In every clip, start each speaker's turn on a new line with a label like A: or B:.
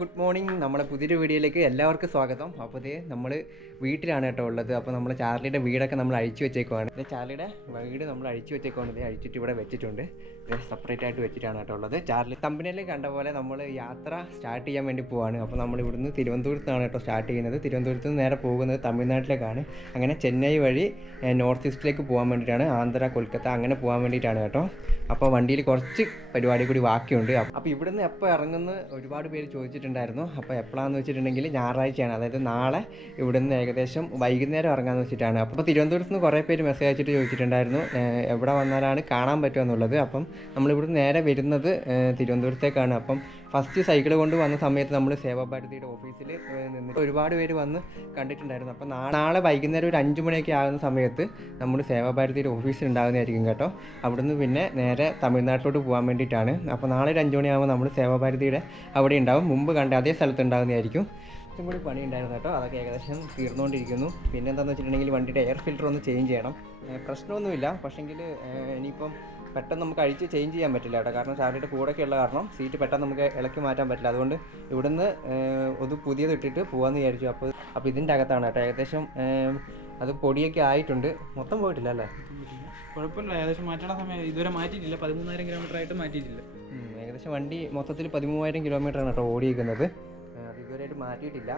A: Good morning. നമ്മുടെ പുതിയൊരു വീഡിയോയിലേക്ക് എല്ലാവർക്കും സ്വാഗതം. അപ്പോൾ ഇത് നമ്മൾ വീട്ടിലാണ് കേട്ടോ ഉള്ളത്. അപ്പോൾ നമ്മൾ ചാർലിയുടെ വീടൊക്കെ നമ്മൾ അഴിച്ചു വെച്ചേക്കുവാണ്. ചാർലിയുടെ വീട് നമ്മൾ അഴിച്ചു വെച്ചേക്കുവാണ്. അഴിച്ചിട്ട് ഇവിടെ വെച്ചിട്ടുണ്ട്. സെപ്പറേറ്റ് ആയിട്ട് വെച്ചിട്ടാണ് കേട്ടോ ഉള്ളത്. ചാർലി കമ്പനിയിൽ കണ്ട പോലെ നമ്മൾ യാത്ര സ്റ്റാർട്ട് ചെയ്യാൻ വേണ്ടി പോവാണ്. അപ്പോൾ നമ്മൾ ഇവിടുന്ന് തിരുവനന്തപുരത്താണ് കേട്ടോ സ്റ്റാർട്ട് ചെയ്യുന്നത്. തിരുവനന്തപുരത്ത് നിന്ന് നേരെ പോകുന്നത് തമിഴ്നാട്ടിലേക്കാണ്. അങ്ങനെ ചെന്നൈ വഴി നോർത്ത് ഈസ്റ്റിലേക്ക് പോകാൻ വേണ്ടിയിട്ടാണ്. ആന്ധ്ര കൊൽക്കത്ത അങ്ങനെ പോകാൻ വേണ്ടിയിട്ടാണ് കേട്ടോ. അപ്പോൾ വണ്ടിയിൽ കുറച്ച് പരിപാടി കൂടി ബാക്കിയുണ്ട്. അപ്പോൾ ഇവിടുന്ന് എപ്പോൾ ഇറങ്ങുന്ന ഒരുപാട് പേര് ചോദിച്ചിട്ടുണ്ടായിരുന്നു. അപ്പോൾ എപ്പോഴാണെന്ന് വെച്ചിട്ടുണ്ടെങ്കിൽ ഞായറാഴ്ചയാണ്. അതായത് നാളെ ഇവിടുന്ന് ഏകദേശം വൈകുന്നേരം ഇറങ്ങാമെന്ന് വെച്ചിട്ടാണ്. അപ്പോൾ തിരുവനന്തപുരത്ത് നിന്ന് കുറേ പേര് മെസ്സേജ് അയച്ചിട്ട് ചോദിച്ചിട്ടുണ്ടായിരുന്നു. എവിടെ വന്നാലാണ് കാണാൻ പറ്റുമെന്നുള്ളത് അപ്പം നമ്മളിവിടുന്ന് നേരെ വരുന്നത് തിരുവനന്തപുരത്തേക്കാണ്. അപ്പം ഫസ്റ്റ് സൈക്കിൾ കൊണ്ട് വന്ന സമയത്ത് നമ്മൾ സേവാഭാരതിയുടെ ഓഫീസിൽ നിന്ന് ഒരുപാട് പേര് വന്ന് കണ്ടിട്ടുണ്ടായിരുന്നു. അപ്പോൾ നാളെ വൈകുന്നേരം ഒരു അഞ്ച് മണിയൊക്കെ ആകുന്ന സമയത്ത് നമ്മൾ സേവാഭാരതിയുടെ ഓഫീസിൽ ഉണ്ടാകുന്നതായിരിക്കും കേട്ടോ. അവിടുന്ന് പിന്നെ നേരെ തമിഴ്നാട്ടിലോട്ട് പോകാൻ വേണ്ടിയിട്ടാണ്. അപ്പോൾ നാളെ ഒരു അഞ്ച് മണിയാകുമ്പോൾ നമ്മൾ സേവാഭാരതിയുടെ അവിടെ ഉണ്ടാവും. മുമ്പ് കണ്ട അതേ സ്ഥലത്ത് ഉണ്ടാകുന്നതായിരിക്കും കുറച്ചും കൂടി പണി ഉണ്ടായിരുന്നു കേട്ടോ. അതൊക്കെ ഏകദേശം തീർന്നുകൊണ്ടിരിക്കുന്നു പിന്നെ എന്താണെന്ന് വെച്ചിട്ടുണ്ടെങ്കിൽ വണ്ടിയുടെ എയർ ഫിൽറ്റർ ഒന്ന് ചേഞ്ച് ചെയ്യണം. പ്രശ്നമൊന്നുമില്ല. പക്ഷേങ്കിൽ ഇനിയിപ്പം പെട്ടെന്ന് നമുക്ക് അഴിച്ച് ചേഞ്ച് ചെയ്യാൻ പറ്റില്ല കേട്ടോ. കാരണം ചാർലിയുടെ കൂടെയൊക്കെ ഉള്ള കാരണം സീറ്റ് പെട്ടെന്ന് നമുക്ക് ഇളക്കി മാറ്റാൻ പറ്റില്ല. അതുകൊണ്ട് ഇവിടുന്ന് ഒന്ന് പുതിയത് ഇട്ടിട്ട് പോകാമെന്ന് വിചാരിച്ചു. അപ്പോൾ അപ്പോൾ ഇതിന്റെ അകത്താണ് കേട്ടോ. ഏകദേശം അത് പൊടിയൊക്കെ ആയിട്ടുണ്ട്. മൊത്തം പോയിട്ടില്ല അല്ലേ?
B: കുഴപ്പമില്ല. ഏകദേശം മാറ്റണ സമയം ഇതുവരെ മാറ്റിയിട്ടില്ല. പതിമൂന്നായിരം കിലോമീറ്റർ ആയിട്ട് മാറ്റിയിട്ടില്ല.
A: ഏകദേശം വണ്ടി മൊത്തത്തിൽ പതിമൂവായിരം കിലോമീറ്ററാണ് കേട്ടോ ഓടിയിരിക്കുന്നത്. അത് ഇതുവരെയായിട്ട് മാറ്റിയിട്ടില്ല.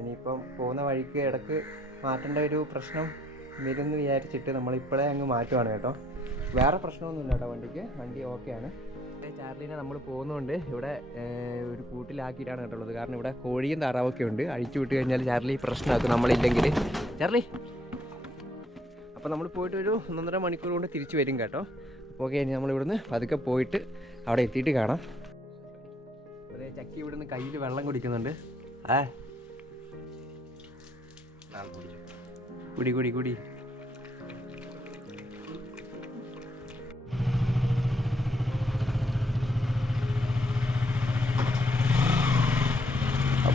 A: ഇനിയിപ്പം പോകുന്ന വഴിക്ക് ഇടയ്ക്ക് മാറ്റേണ്ട ഒരു പ്രശ്നം വരുമെന്ന് വിചാരിച്ചിട്ട് നമ്മളിപ്പോഴേ അങ്ങ് മാറ്റുവാണ് കേട്ടോ. വേറെ പ്രശ്നമൊന്നുമില്ല കേട്ടോ വണ്ടിക്ക്. വണ്ടി ഓക്കെയാണ് ചാർലിനെ നമ്മൾ പോകുന്നതുകൊണ്ട് ഇവിടെ ഒരു കൂട്ടിലാക്കിയിട്ടാണ് കേട്ടുള്ളത് കാരണം ഇവിടെ കോഴിയും താറാവൊക്കെ ഉണ്ട്. അഴിച്ചു വിട്ട് കഴിഞ്ഞാൽ ചാർലി പ്രശ്നമാക്കും നമ്മളില്ലെങ്കിൽ. ചാർലി! അപ്പോൾ നമ്മൾ പോയിട്ട് ഒരു ഒന്നൊന്നര മണിക്കൂർ കൊണ്ട് തിരിച്ചു വരും കേട്ടോ. അപ്പോൾ ഓക്കെ ഇനി നമ്മൾ ഇവിടുന്ന് പതുക്കെ പോയിട്ട് അവിടെ എത്തിയിട്ട് കാണാം. അതെ ചക്കി ഇവിടുന്ന് കയ്യിൽ വെള്ളം കുടിക്കുന്നുണ്ട്. ആ കുടി കുടി കുടി.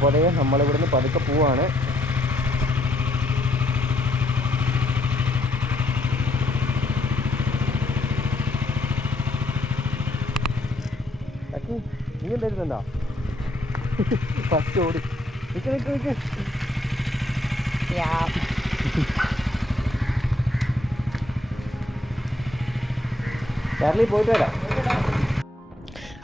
A: അതേ നമ്മളിവിടുന്ന് പതുക്കെ പോവാണ്. നീ എന്തായിരുന്നുണ്ടോ ഫസ്റ്റ് ഓടി നിക്ക് നിക്ക്. നിക്ക് ചാർലി പോയിട്ട് വരാം.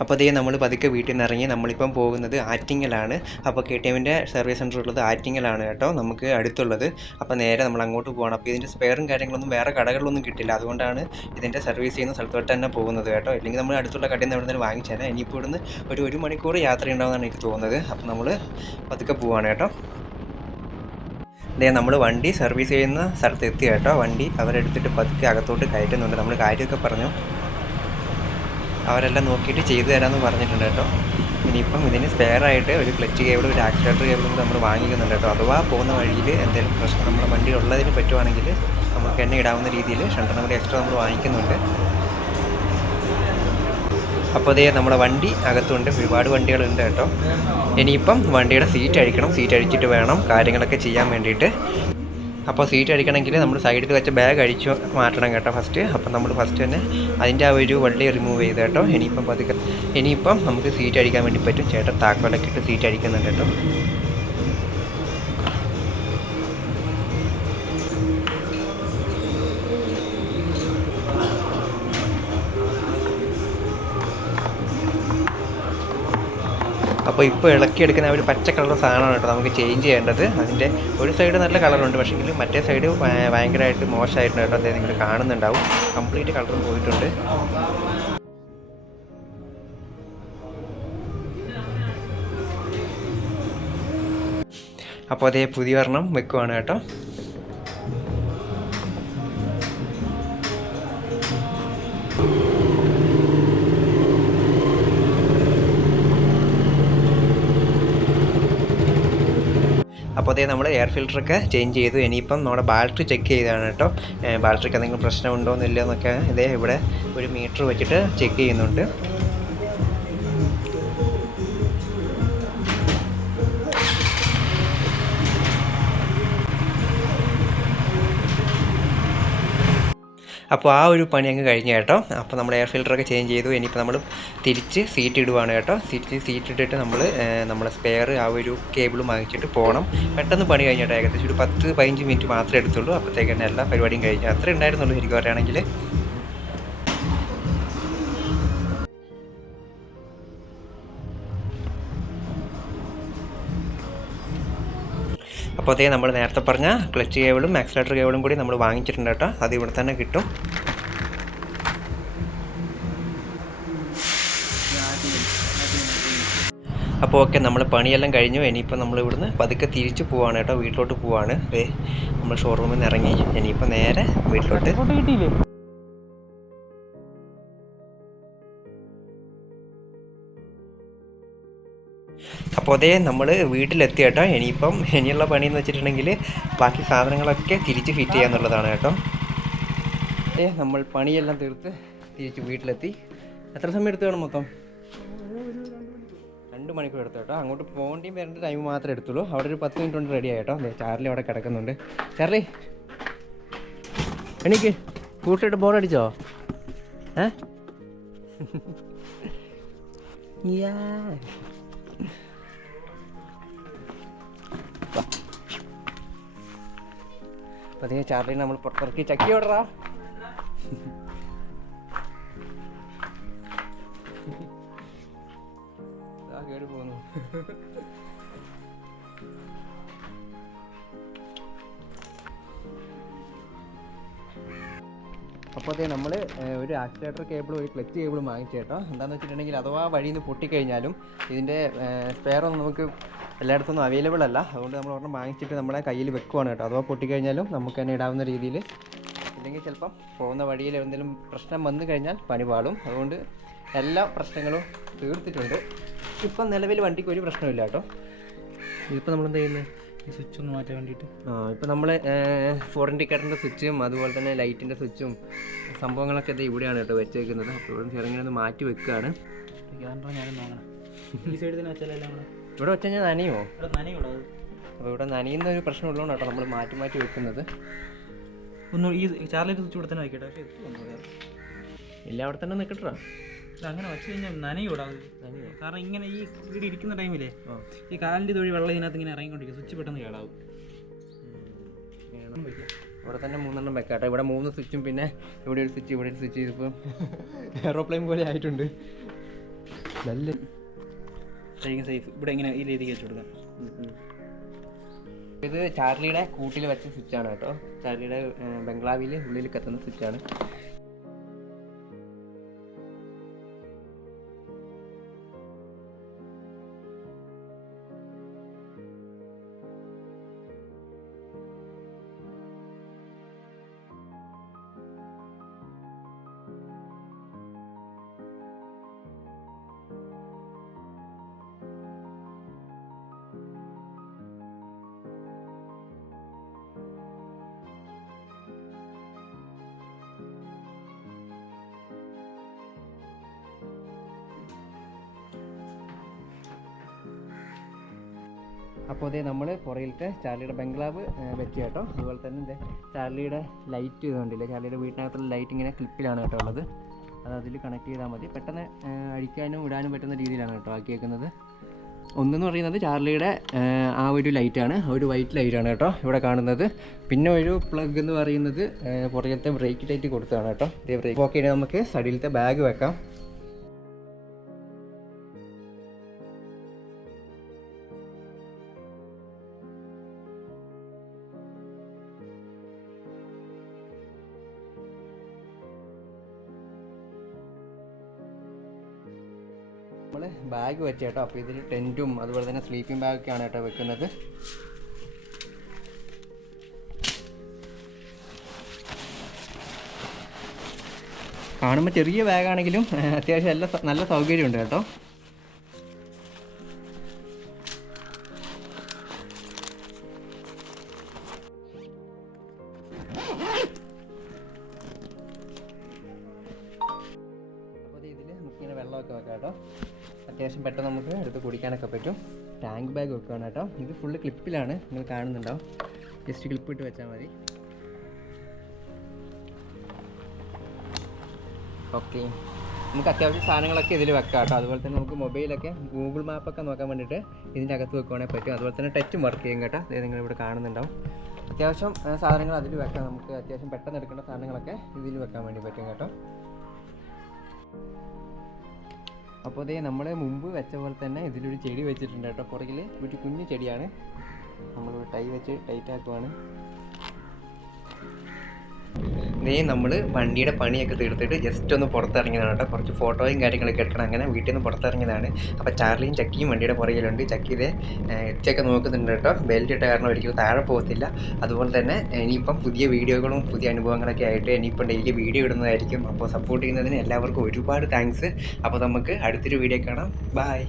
A: അപ്പോൾ അതേ നമ്മൾ പതുക്കെ വീട്ടിൽ നിന്ന് ഇറങ്ങി നമ്മളിപ്പം പോകുന്നത് ആറ്റിങ്ങലാണ്. അപ്പോൾ കെ ടി എമ്മിന്റെ സർവീസ് സെന്റർ ഉള്ളത് ആറ്റിങ്ങലാണ് കേട്ടോ നമുക്ക് അടുത്തുള്ളത്. അപ്പോൾ നേരെ നമ്മൾ അങ്ങോട്ട് പോകണം അപ്പോൾ ഇതിന്റെ സ്പെയറും കാര്യങ്ങളൊന്നും വേറെ കടകളിലൊന്നും കിട്ടില്ല. അതുകൊണ്ടാണ് ഇതിന്റെ സർവീസ് ചെയ്യുന്ന സ്ഥലത്തോട്ട് തന്നെ പോകുന്നത് കേട്ടോ. ഇല്ലെങ്കിൽ നമ്മൾ അടുത്തുള്ള കടയിൽ നിന്ന് എവിടെ നിന്ന് വാങ്ങിച്ചാൽ ഇനിയിപ്പോൾ ഇവിടുന്ന് ഒരു ഒരു മണിക്കൂർ യാത്ര ഉണ്ടാവുമെന്നാണ് എനിക്ക് തോന്നുന്നത്. അപ്പോൾ നമ്മൾ പതുക്കെ പോവാണ് കേട്ടോ. ദേ നമ്മൾ വണ്ടി സർവീസ് ചെയ്യുന്ന സ്ഥലത്ത് എത്തി കേട്ടോ. വണ്ടി അവരെടുത്തിട്ട് പതുക്കെ അകത്തോട്ട് കയറ്റുന്നുണ്ട്. നമ്മൾ കാര്യമൊക്കെ പറഞ്ഞു. അവരെല്ലാം നോക്കിയിട്ട് ചെയ്തു തരാമെന്ന് പറഞ്ഞിട്ടുണ്ട് കേട്ടോ. ഇനിയിപ്പം ഇതിന് സ്പെയർ ആയിട്ട് ഒരു ക്ലച്ച് കേബിൾ ഒരു ആക്സിലേറ്റർ കേബിളും നമ്മൾ വാങ്ങിക്കുന്നുണ്ട് കേട്ടോ. അഥവാ പോകുന്ന വഴിയിൽ എന്തെങ്കിലും പ്രശ്നം നമ്മുടെ വണ്ടി ഉള്ളതിന് പറ്റുവാണെങ്കിൽ നമുക്ക് എണ്ണ ഇടാവുന്ന രീതിയിൽ രണ്ടെണ്ണം കൂടി എക്സ്ട്രാ നമ്മൾ വാങ്ങിക്കുന്നുണ്ട്. അപ്പോൾ അതേ നമ്മുടെ വണ്ടി അകത്തുണ്ട്. ഒരുപാട് വണ്ടികളുണ്ട് കേട്ടോ. ഇനിയിപ്പം വണ്ടിയുടെ സീറ്റ് അഴിക്കണം. സീറ്റ് അഴിച്ചിട്ട് വേണം കാര്യങ്ങളൊക്കെ ചെയ്യാൻ വേണ്ടിയിട്ട്. അപ്പോൾ സീറ്റ് അടിക്കണമെങ്കിൽ നമ്മൾ സൈഡിൽ വെച്ച ബാഗ് അഴിച്ച് മാറ്റണം കേട്ടോ ഫസ്റ്റ് അപ്പം നമ്മൾ ഫസ്റ്റ് തന്നെ അതിന്റെ ആ ഒരു വള്ളി റിമൂവ് ചെയ്ത് കേട്ടോ. ഇനിയിപ്പം പതുക്കെ ഇനിയിപ്പം നമുക്ക് സീറ്റ് അടിക്കാൻ വേണ്ടി പറ്റും. ചേട്ടൻ താക്കോലൊക്കെ ഇട്ട് സീറ്റ് അടിക്കുന്നുണ്ട് കേട്ടോ. അപ്പോൾ ഇപ്പോൾ ഇളക്കിയെടുക്കുന്ന ആ ഒരു പച്ച കളർ സാധനമാണ് കേട്ടോ നമുക്ക് ചേഞ്ച് ചെയ്യേണ്ടത്. അതിന്റെ ഒരു സൈഡ് നല്ല കളറുണ്ട് പക്ഷേങ്കിൽ മറ്റേ സൈഡ് ഭയങ്കരമായിട്ട് മോശമായിട്ടുണ്ട് കേട്ടോ. അതായത് നിങ്ങൾ കാണുന്നുണ്ടാവും. കംപ്ലീറ്റ് കളറും പോയിട്ടുണ്ട്. അപ്പോൾ അതേ പുതിയ വർണം വെക്കുവാണ് കേട്ടോ. അപ്പോൾ അതേ നമ്മൾ എയർ ഫിൽറ്ററൊക്കെ ചേഞ്ച് ചെയ്തു. ഇനിയിപ്പം നമ്മുടെ ബാറ്ററി ചെക്ക് ചെയ്താണ് കേട്ടോ. ബാറ്ററിക്ക് എന്തെങ്കിലും പ്രശ്നമുണ്ടോ എന്നില്ല എന്നൊക്കെ ഇതേ ഇവിടെ ഒരു മീറ്റർ വെച്ചിട്ട് ചെക്ക് ചെയ്യുന്നുണ്ട്. അപ്പോൾ ആ ഒരു പണി അങ്ങ് കഴിഞ്ഞു കേട്ടോ. അപ്പോൾ നമ്മൾ എയർ ഫിൽറ്ററൊക്കെ ചേഞ്ച് ചെയ്തു. ഇനിയിപ്പോൾ നമ്മൾ തിരിച്ച് സീറ്റ് ഇടുവാണ് കേട്ടോ. തിരിച്ച് സീറ്റ് ഇട്ടിട്ട് നമ്മൾ നമ്മളെ സ്പെയർ ആ ഒരു കേബിൾ വാങ്ങിച്ചിട്ട് പോകണം. പെട്ടെന്ന് പണി കഴിഞ്ഞിട്ട് ഏകദേശം ഒരു പത്ത് പതിനഞ്ച് മിനിറ്റ് മാത്രമേ എടുത്തുള്ളൂ. അപ്പോഴത്തേക്ക് തന്നെ എല്ലാ പരിപാടിയും കഴിഞ്ഞു അത്രേ ഉണ്ടായിരുന്നുള്ളൂ ശരിക്കും പറയുകയാണെങ്കിൽ. അപ്പോൾ അതേ നമ്മൾ നേരത്തെ പറഞ്ഞ ക്ലച്ച് കേബിളും ആക്സിലേറ്റർ കേബിളും കൂടി നമ്മൾ വാങ്ങിച്ചിട്ടുണ്ട് കേട്ടോ. അത് ഇവിടെ തന്നെ കിട്ടും. അപ്പോൾ ഓക്കെ നമ്മൾ പണിയെല്ലാം കഴിഞ്ഞു. ഇനിയിപ്പോൾ നമ്മൾ ഇവിടുന്ന് പതുക്കെ തിരിച്ചു പോവാണ് കേട്ടോ. വീട്ടിലോട്ട് പോവാണ്. നമ്മൾ ഷോറൂമിൽ നിന്ന് ഇറങ്ങി. ഇനിയിപ്പോൾ നേരെ വീട്ടിലോട്ട്.
B: കിട്ടിയില്ലേ?
A: അപ്പോൾ അതേ നമ്മൾ വീട്ടിലെത്തി കേട്ടോ. ഇനിയിപ്പം ഇനിയുള്ള പണിയെന്ന് വെച്ചിട്ടുണ്ടെങ്കിൽ ബാക്കി സാധനങ്ങളൊക്കെ തിരിച്ച് ഫിറ്റ് ചെയ്യാന്നുള്ളതാണ് കേട്ടോ. ഏ നമ്മൾ പണിയെല്ലാം തീർത്ത് തിരിച്ച് വീട്ടിലെത്തി. എത്ര സമയം എടുത്തു വേണം മൊത്തം? രണ്ട് മണിക്കൂർ എടുത്തു കേട്ടോ. അങ്ങോട്ട് പോകേണ്ടിയും വരേണ്ട ടൈം മാത്രമേ എടുത്തുള്ളൂ. അവിടെ ഒരു പത്ത് മിനിറ്റ് കൊണ്ട് റെഡി ആയിട്ടോ അതെ ചാർലി അവിടെ കിടക്കുന്നുണ്ട്. ചാർലി എനിക്ക് കൂട്ടിട്ട് ബോറടിച്ചോ ഏ? യാ അതേ ചാർലിനെ നമ്മൾ പുറത്തിറക്കി ചക്കി ഓടറാ കയറി പോന്നു അപ്പോൾ അതെ നമ്മൾ ഒരു ആക്സിലേറ്റർ കേബിളും ഒരു ക്ലച്ച് കേബിളും വാങ്ങിച്ചേട്ടോ. എന്താണെന്ന് വെച്ചിട്ടുണ്ടെങ്കിൽ അഥവാ വഴിയിൽ നിന്ന് പൊട്ടിക്കഴിഞ്ഞാലും ഇതിന്റെ സ്പെയർ ഒന്നും നമുക്ക് എല്ലായിടത്തൊന്നും അവൈലബിൾ അല്ല. അതുകൊണ്ട് നമ്മൾ ഒരെണ്ണം വാങ്ങിച്ചിട്ട് നമ്മുടെ കയ്യിൽ വെക്കുവാണ് കേട്ടോ. അഥവാ പൊട്ടിക്കഴിഞ്ഞാലും നമുക്ക് തന്നെ ഇടാവുന്ന രീതിയിൽ. ഇല്ലെങ്കിൽ ചിലപ്പം പോകുന്ന വഴിയിൽ എന്തെങ്കിലും പ്രശ്നം വന്നു കഴിഞ്ഞാൽ പണി പാടും അതുകൊണ്ട് എല്ലാ പ്രശ്നങ്ങളും തീർത്തിട്ടുണ്ട്. ഇപ്പം നിലവിൽ വണ്ടിക്ക് ഒരു പ്രശ്നമില്ല കേട്ടോ. ഇതിപ്പോൾ നമ്മൾ എന്താ ചെയ്യുന്നത്
B: സ്വിച്ച് ഒന്ന് മാറ്റാൻ വേണ്ടിയിട്ട്.
A: ആ ഇപ്പം നമ്മൾ ഫോർ ഇൻഡിക്കേറ്ററിന്റെ സ്വിച്ചും അതുപോലെ തന്നെ ലൈറ്റിന്റെ സ്വിച്ചും സംഭവങ്ങളൊക്കെ ഇത് ഇവിടെയാണ് കേട്ടോ വെച്ചേക്കുന്നത്. അപ്പോൾ ഇവിടെ ചെറുങ്ങനെ ഒന്ന് മാറ്റി വെക്കുകയാണ്.
B: ക്യാമറ ഞാനും നോക്കണം
A: ഇവിടെ വെച്ച് കഴിഞ്ഞാൽ നനയുമോ അപ്പോൾ ഇവിടെ നനയുന്ന ഒരു പ്രശ്നം ഉള്ളതുകൊണ്ടാണ് നമ്മൾ മാറ്റി മാറ്റി വെക്കുന്നത്.
B: ഒന്ന് ഈ ചാർലിന്റെ സ്വിച്ച് ഇവിടെ തന്നെ വയ്ക്കട്ടെ പക്ഷേ
A: ഇല്ല. അവിടെ തന്നെ നിൽക്കട്ടോ
B: അങ്ങനെ വെച്ച് കഴിഞ്ഞാൽ നനയൂടാ
A: നനയോ
B: കാരണം ഇങ്ങനെ ഈ ഇവിടെ ഇരിക്കുന്ന ടൈമിലേ ഈ കാലിന്റെ തൊഴി വെള്ളം ഇതിനകത്ത് ഇങ്ങനെ ഇറങ്ങിക്കൊണ്ടിരിക്കും. സ്വിച്ച് പെട്ടെന്ന് കേടാവും.
A: ഇവിടെ തന്നെ മൂന്നെണ്ണം വെക്കാട്ടോ. ഇവിടെ മൂന്ന് സ്വിച്ചും പിന്നെ ഇവിടെ ഒരു സ്വിച്ച് ഇവിടെ ഒരു സ്വിച്ച്. ഇതിപ്പം എയറോപ്ലെയിൻ പോലെ ആയിട്ടുണ്ട്. നല്ല
B: ശരിക്കും സേഫ് ഇവിടെ ഇങ്ങനെ ഈ രീതിക്ക് വെച്ച് കൊടുക്കാം.
A: ഇത് ചാർലിയുടെ കൂട്ടിൽ വെച്ച സ്വിച്ചാണ് കേട്ടോ. ചാർലിയുടെ ബംഗ്ലാവിൽ ഉള്ളിൽ കത്തുന്ന സ്വിച്ചാണ്. അപ്പോൾ അതേ നമ്മൾ പുറയിലത്തെ ചാർലിയുടെ ബംഗ്ലാവ് വെച്ച് കേട്ടോ. അതുപോലെ തന്നെ ദേ ചാർലിയുടെ ലൈറ്റ് ഇതുകൊണ്ടില്ലേ ചാർലിയുടെ വീട്ടിനകത്തുള്ള ലൈറ്റ് ഇങ്ങനെ ക്ലിപ്പിലാണ് കേട്ടോ ഉള്ളത്. അത് അതിൽ കണക്ട് ചെയ്താൽ മതി. പെട്ടെന്ന് അഴിക്കാനും ഇടാനും പറ്റുന്ന രീതിയിലാണ് കേട്ടോ ആക്കിയേക്കുന്നത് ഒന്നെന്ന് പറയുന്നത് ചാർലിയുടെ ആ, ഒരു ലൈറ്റാണ് ഒരു വൈറ്റ് ലൈറ്റാണ് കേട്ടോ ഇവിടെ കാണുന്നത്. പിന്നെ ഒരു പ്ലഗ് എന്ന് പറയുന്നത് പുറകത്തെ ബ്രേക്ക് ലൈറ്റ് കൊടുത്തതാണ് കേട്ടോ. ഇതേ ബ്രേക്ക് ഓക്കെ നമുക്ക് സൈഡിലത്തെ ബാഗ് വെക്കാം. ബാഗ് വെച്ച കേട്ടോ അപ്പോൾ ഇതിൽ ടെന്റും അതുപോലെ തന്നെ സ്ലീപ്പിംഗ് ബാഗൊക്കെയാണ് കേട്ടോ വെക്കുന്നത്. കാണുമ്പോൾ ചെറിയ ബാഗാണെങ്കിലും അത്യാവശ്യം നല്ല സൗകര്യമുണ്ട് കേട്ടോ. വെള്ളമൊക്കെ വെക്കാം കേട്ടോ. അത്യാവശ്യം പെട്ടെന്ന് നമുക്ക് എടുത്ത് കുടിക്കാനൊക്കെ പറ്റും. ടാങ്ക് ബാഗ് വെക്കുകയാണ് കേട്ടോ. ഇത് ഫുള്ള് ക്ലിപ്പിലാണ് നിങ്ങൾ കാണുന്നുണ്ടാവും. ജസ്റ്റ് ക്ലിപ്പ് ഇട്ട് വെച്ചാൽ മതി. ഓക്കെ നമുക്ക് അത്യാവശ്യം സാധനങ്ങളൊക്കെ ഇതിൽ വെക്കാം കേട്ടോ. അതുപോലെ തന്നെ നമുക്ക് മൊബൈലൊക്കെ ഗൂഗിൾ മാപ്പൊക്കെ നോക്കാൻ വേണ്ടിയിട്ട് ഇതിന്റെ അകത്ത് വെക്കുവാണെങ്കിൽ പറ്റും. അതുപോലെ തന്നെ ടച്ചും വർക്ക് ചെയ്യും കേട്ടോ. ഇത് നിങ്ങൾ ഇവിടെ കാണുന്നുണ്ടാവും. അത്യാവശ്യം സാധനങ്ങൾ അതിൽ വെക്കാം. നമുക്ക് അത്യാവശ്യം പെട്ടെന്ന് എടുക്കേണ്ട സാധനങ്ങളൊക്കെ ഇതിൽ വെക്കാൻ വേണ്ടി പറ്റും കേട്ടോ. അപ്പോൾ ഇതേ നമ്മൾ മുമ്പ് വെച്ച പോലെ തന്നെ ഇതിലൊരു ചെടി വെച്ചിട്ടുണ്ട് കേട്ടോ. പുറകിൽ ഒരു കുഞ്ഞു ചെടിയാണ്. നമ്മൾ ടൈ വെച്ച് ടൈറ്റ് ആക്കുവാണ് ഇതേ നമ്മൾ വണ്ടിയുടെ പണിയൊക്കെ തീർത്തിട്ട് ജസ്റ്റ് ഒന്ന് പുറത്തിറങ്ങിയതാണ് കേട്ടോ. കുറച്ച് ഫോട്ടോയും കാര്യങ്ങളൊക്കെ എടുക്കണം. അങ്ങനെ വീട്ടിൽ നിന്ന് പുറത്തിറങ്ങിയതാണ്. അപ്പോൾ ചാർലിയും ചക്കിയും വണ്ടിയുടെ പുറകിലുണ്ട്. ചക്കി ഇതേ എച്ചൊക്കെ നോക്കുന്നുണ്ട് കേട്ടോ. ബെൽറ്റ് ഇട്ട കാരണം ഒരിക്കലും താഴെ പോകത്തില്ല. അതുപോലെ തന്നെ ഇനിയിപ്പം പുതിയ വീഡിയോകളും പുതിയ അനുഭവങ്ങളൊക്കെ ആയിട്ട് ഇനിയിപ്പം ഡെയിലി വീഡിയോ ഇടുന്നതായിരിക്കും. അപ്പോൾ സപ്പോർട്ട് ചെയ്യുന്നതിന് എല്ലാവർക്കും ഒരുപാട് താങ്ക്സ് അപ്പോൾ നമുക്ക് അടുത്തൊരു വീഡിയോ കാണാം. ബായ്